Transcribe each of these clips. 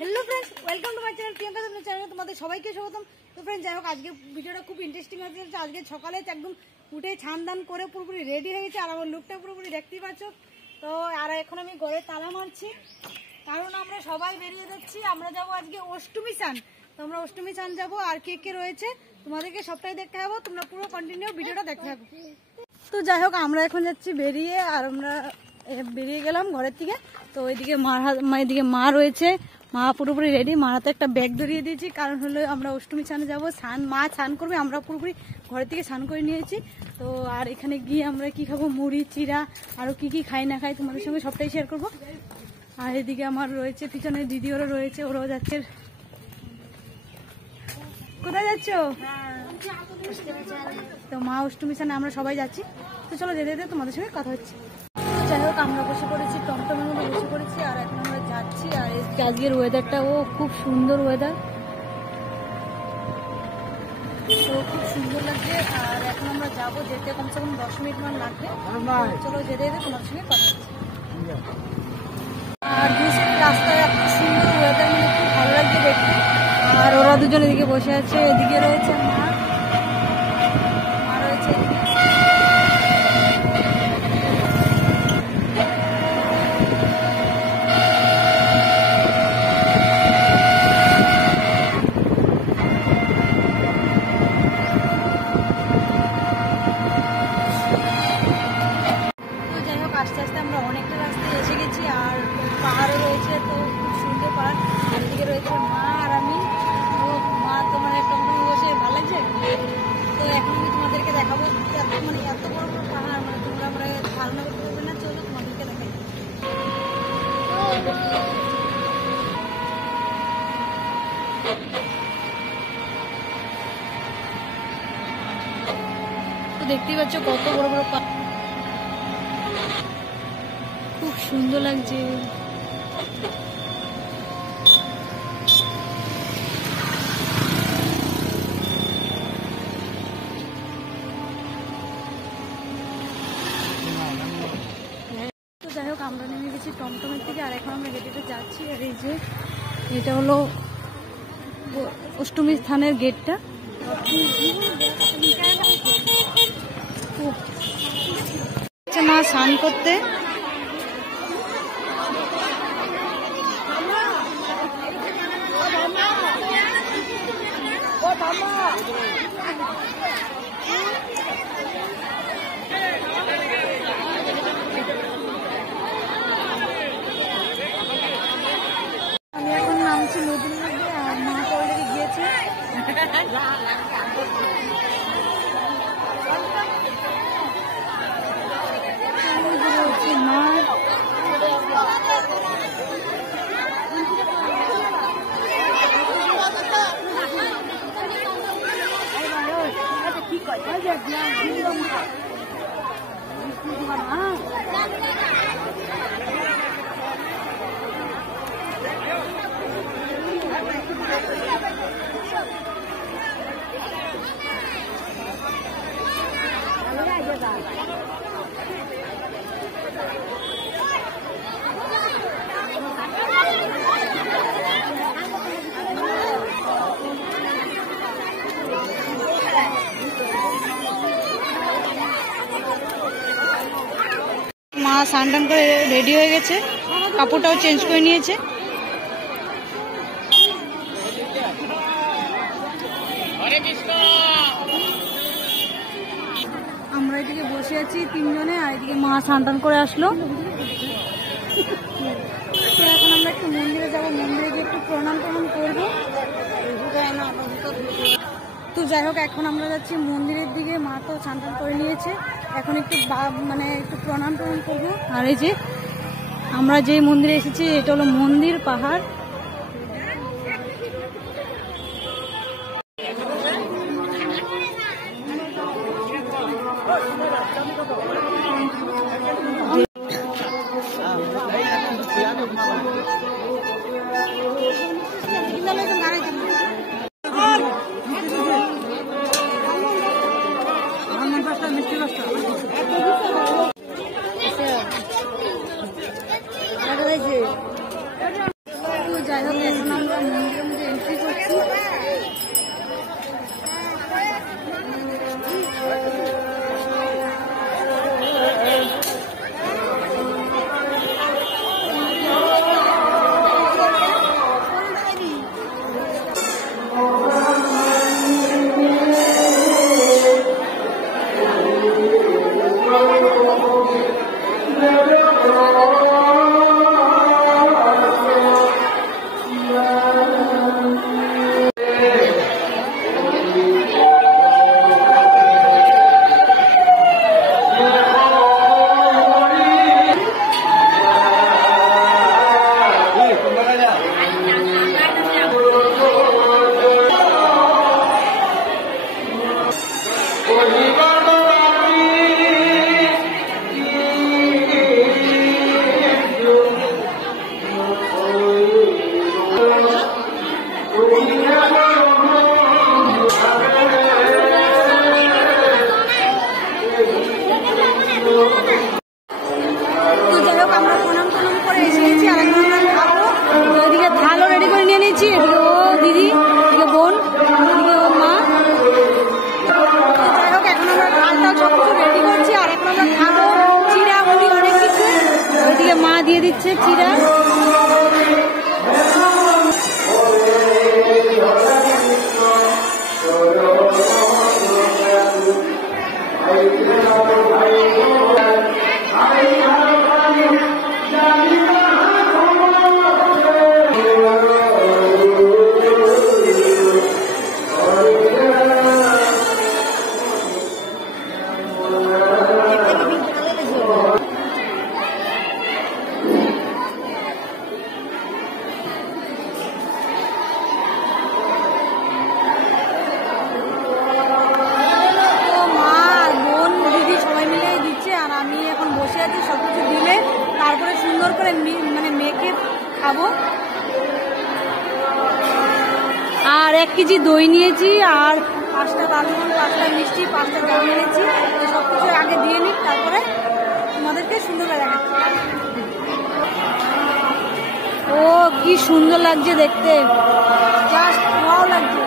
Hello friends welcome to my channel Priyanka तुम्हारे channel तुम्हारे सबाइके स्वागतम। तो फ्रेंड्स যাই হোক আজকে ভিডিওটা খুব ইন্টারেস্টিং হচ্ছে। আজকে সকালে একদম উঠে ছানদান করে পুরোপুরি রেডি হয়ে গেছে আর আমার লুকটা পুরোপুরি দেখতেই পাচ্ছ। তো আর এখন আমি ঘরে তালা মারছি কারণ আমরা সবাই বেরিয়ে যাচ্ছি। আমরা যাব আজকে অষ্টমী চান। তো আমরা অষ্টমী চান যাব আর কে কে রয়েছে তোমাদেরকে সবটাই দেখতে হবে, তোমরা পুরো কন্টিনিউ ভিডিওটা দেখতে থাকো। তো যাই হোক আমরা এখন যাচ্ছি বেরিয়ে আর আমরা বেরিয়ে গেলাম ঘরের থেকে। তো ওইদিকে এদিকে মা রয়েছে, মা পুরোপুরি রেডি। মার হাতে একটা ব্যাগ ধরিয়ে দিয়েছি কারণ হলো আমরা অষ্টমী স্নানে যাবো। মা স্নান করবে, আমরা পুরোপুরি ঘরের থেকে স্নান করে নিয়েছি। তো আর এখানে গিয়ে আমরা কি খাবো, মুড়ি চিরা আরও কি খাই না খাই তোমাদের সঙ্গে সবটাই শেয়ার করবো। আর এদিকে আমার রয়েছে পিছনে দিদি, ওরা রয়েছে, ওরাও যাচ্ছে। কোথায় যাচ্ছ? তো মা অষ্টমী স্নানে আমরা সবাই যাচ্ছি। তো চলো যেতে যেতে তোমাদের সঙ্গে কথা হচ্ছে। যাই হোক আমরা বসে পড়েছি, টমটমের মধ্যে বসে পড়েছি আর এখন আমরা যাচ্ছি। আর আজকের ওয়েদারটাও খুব সুন্দর ওয়েদার, তো খুব সুন্দর লাগছে। আর এখন আমরা যাবো, যেতে কমসে কম 10 মিনিট মান লাগবে। চলো যেতে যেতে তোমার সঙ্গে কথা হচ্ছে। আর রাস্তায় এত সুন্দর ওয়েদার, মানে খুব ভালো লাগছে দেখতে। আর ওরা দুজন এদিকে বসে আছে, এদিকে রয়েছে মা রয়েছে এদিকে। আস্তে আস্তে আমরা অনেকটা রাস্তায় এসে গেছি আর পাহাড়ও রয়েছে, তো খুব সুন্দর পাহাড়। এদিকে রয়েছে মা আর আমি। তো মা তো মানে টমটমে বসে ভালো লাগছে। তো এখন আমি তোমাদেরকে দেখাবো এত বড় বড় পাহাড়, মানে তোমরা আমরা ধারণা করতে পারবে না। চলো তোমাদেরকে দেখাই। তো দেখতেই পাচ্ছ কত বড় বড় পাহাড়, খুব সুন্দর লাগছে। তো যাই হোক আমরা নেমে গেছি টমটমের থেকে আর এখন আমরা হেঁটে যাচ্ছি। আর এই যে এটা হলো অষ্টমী স্থানের গেটটা। মা স্নান করতে। আমি এখন নামছি নদীর মধ্যে আর মা তো অলরেডি গিয়েছে। মা মা স্নান টান করে রেডি হয়ে গেছে, কাপড়টাও চেঞ্জ করে নিয়েছে। আমরা এদিকে বসে আছি তিনজনে আর এদিকে মা স্নান টান করে আসলো। তো এখন আমরা একটু মন্দিরে যাবো, মন্দিরে গিয়ে একটু প্রণাম করবো। তো যাই হোক এখন আমরা যাচ্ছি মন্দিরের দিকে। মা তো স্নান টান করে নিয়েছে, এখন একটু একটু প্রণাম করবো। আর এই যে আমরা যে মন্দিরে এসেছি এটা হলো মন্দির পাহাড়। যাই হোক এখন যাচ্ছে চিরা। সবকিছু দিলে তারপরে সুন্দর করে মানে মেখে খাবো। আর 1 কেজি দই নিয়েছি, আর 5টা লালমোহন, 5টা মিষ্টি, 5টা জাম নিয়েছি। সবকিছু আগে দিয়ে নিই, তারপরে তোমাদেরকে সুন্দর দেখাচ্ছি। ও কি সুন্দর লাগছে দেখতে, জাস্ট ভালো লাগছে।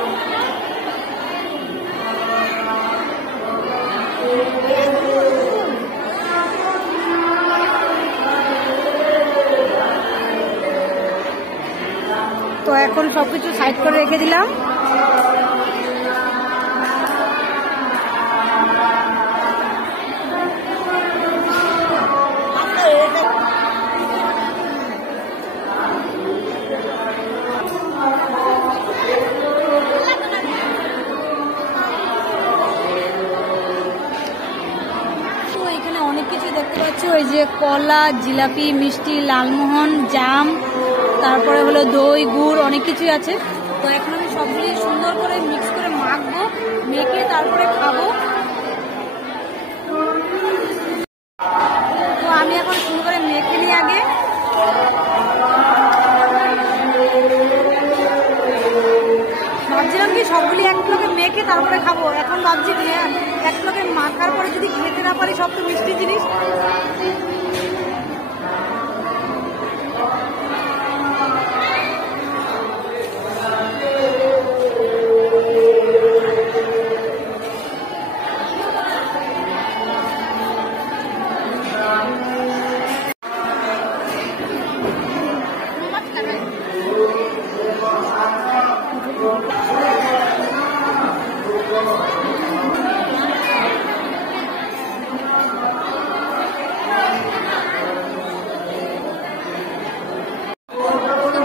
তো এখন সবকিছু সাইড করে রেখে দিলাম। দেখতে পাচ্ছি ওই যে কলা, জিলাপি, মিষ্টি, লালমোহন, জাম, তারপরে হলো দই, গুড়, অনেক কিছুই আছে। তো এখন আমি সবগুলি সুন্দর করে মিক্স করে মাখবো, মেখে তারপরে খাবো। তো আমি এখন সুন্দর করে মেখে নিই আগে। ভাবছিলাম কি সবগুলি এক লোকে মেখে তারপরে খাবো, এখন ভাবছি এক লোকে মাখার পরে যদি খেতে না পারি, সব তো মিষ্টি জিনিস।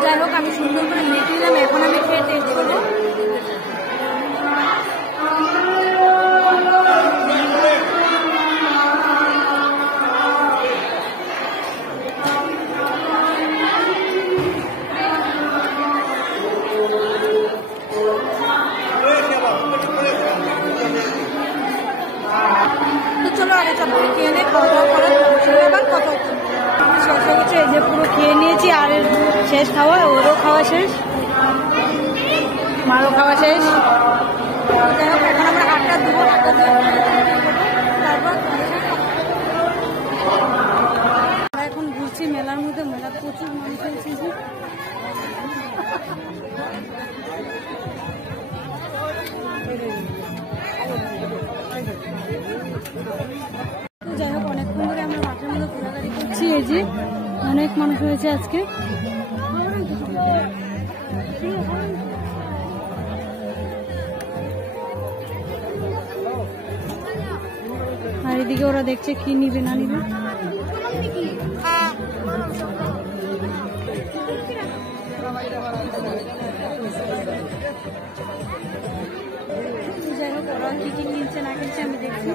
যাই হোক, আমি সুন্দর করে মেখে নিলাম, এখন আমি খেয়ে টেস্ট করবো। তো চলো আগে সবগুলো খেয়ে নিয়ে খাওয়া দাওয়া করে আবার কথা হচ্ছে। শেষ হয়ে গেছে, এই যে পুরো খেয়ে নিয়েছি, আর শেষ খাওয়া, ওরও খাওয়া শেষ, মারও খাওয়া শেষ। যাই হোক, এখন আমরা হাতটা দেবো, হাতটা দিয়ে তারপর আমরা এখন ঘুরছি মেলার মধ্যে। মেলা প্রচুর মানুষ হয়েছে। যাই হোক, অনেকক্ষণ ধরে আমরা মাঠের মধ্যে ঘোরাঘুরি করছি। এই যে অনেক মানুষ হয়েছে আজকে। আর এদিকে ওরা দেখছে কি নিবে না নিবে। যাই হোক, ওরা কি কি কিনছে না কিনছে আমি দেখছি।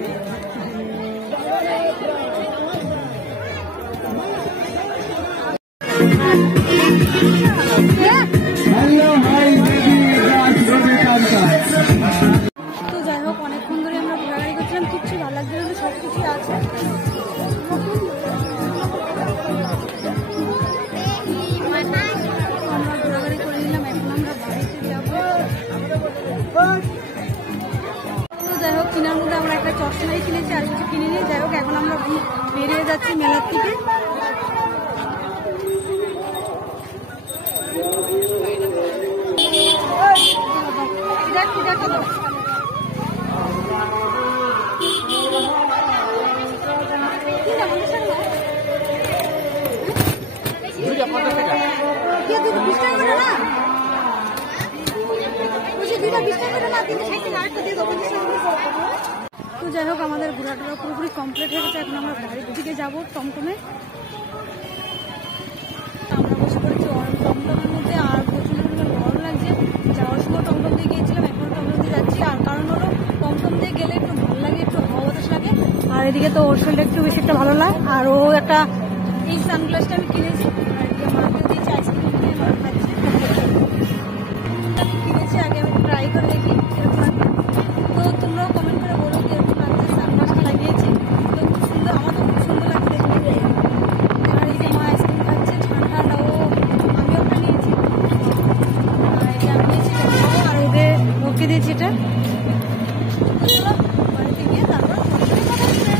তো যাই হোক, অনেকক্ষণ ধরে আমরা ঘোরাঘুরি করছিলাম, কিচ্ছু ভালো লাগছে না, সবকিছু আছে। আমরা ঘোরাঘুরি করে নিলাম, এখন আমরা বাড়িতে যাবো। তো যাই হোক, কেনার মধ্যে আমরা একটা চশমাই কিনেছি, আর কিছু কিনে নিই। যাই হোক, এখন আমরা বেরিয়ে যাচ্ছি মেলার থেকে। তো যাই হোক আমাদের ঘোরাটা পুরোপুরি কমপ্লিট হয়ে গেছে। এখন আমরা বাড়ির দিকে যাবো টমটমে। আমরা বসে পড়েছি টমটমের মধ্যে, আর প্রচুর পরিমাণ গরম লাগছে। যাওয়ার সময় টমটম দিয়ে গিয়েছিলাম, এখন টমটম দিয়ে যাচ্ছি। আর কারণ হলো টমটম দিয়ে গেলে একটু ভালো লাগে, একটু হাওয়া বাতাস লাগে। আর এদিকে তো ওর শরীরটা একটু বেশি একটা ভালো লাগে। আর ও একটা এই সানগ্লাসটা আমি কিনেছি, আর এদিকে মাকে দিয়েছি আইসক্রিম কিনে মা খাচ্ছে। কিনেছি, আগে আমি ট্রাই করে দেখি এরকম একটা। তো তোমরাও কমেন্ট করে বলো যে এরকম লাগছে। সানগ্লাসটা লাগিয়েছি তো খুব সুন্দর, আমার তো খুব সুন্দর লাগছে দেখতে। আর এই যে মা আইসক্রিম খাচ্ছে ঠান্ডা, ও আমিও একটা নিয়েছি, আর এটা আমি নিয়েছি আর ওকে দিয়েছি এটা। চলো বাড়িতে গিয়ে তারপর কথা হচ্ছে।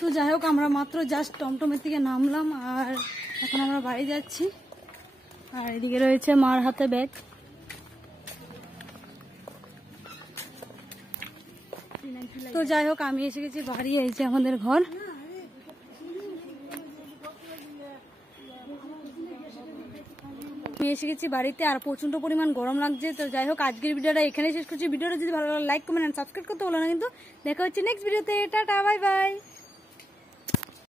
তো যাই হোক আমরা মাত্র জাস্ট টমটমের থেকে নামলাম, আর এখন আমরা বাড়ি যাচ্ছি। আর এদিকে রয়েছে মার হাতে ব্যাগ। তো যাই হোক আমি এসে গেছি বাড়ি, এই যে আমাদের ঘর। আমি এসে গেছি বাড়িতে, আর প্রচন্ড পরিমাণ গরম লাগছে। তো যাই হোক আজকের ভিডিওটা এখানে শেষ করছি। ভিডিওটা যদি ভালো লাগে লাইক কমেন্ট এন্ড সাবস্ক্রাইব করতে বলো না কিন্তু। দেখা হচ্ছে নেক্সট ভিডিওতে। Tata, bye bye.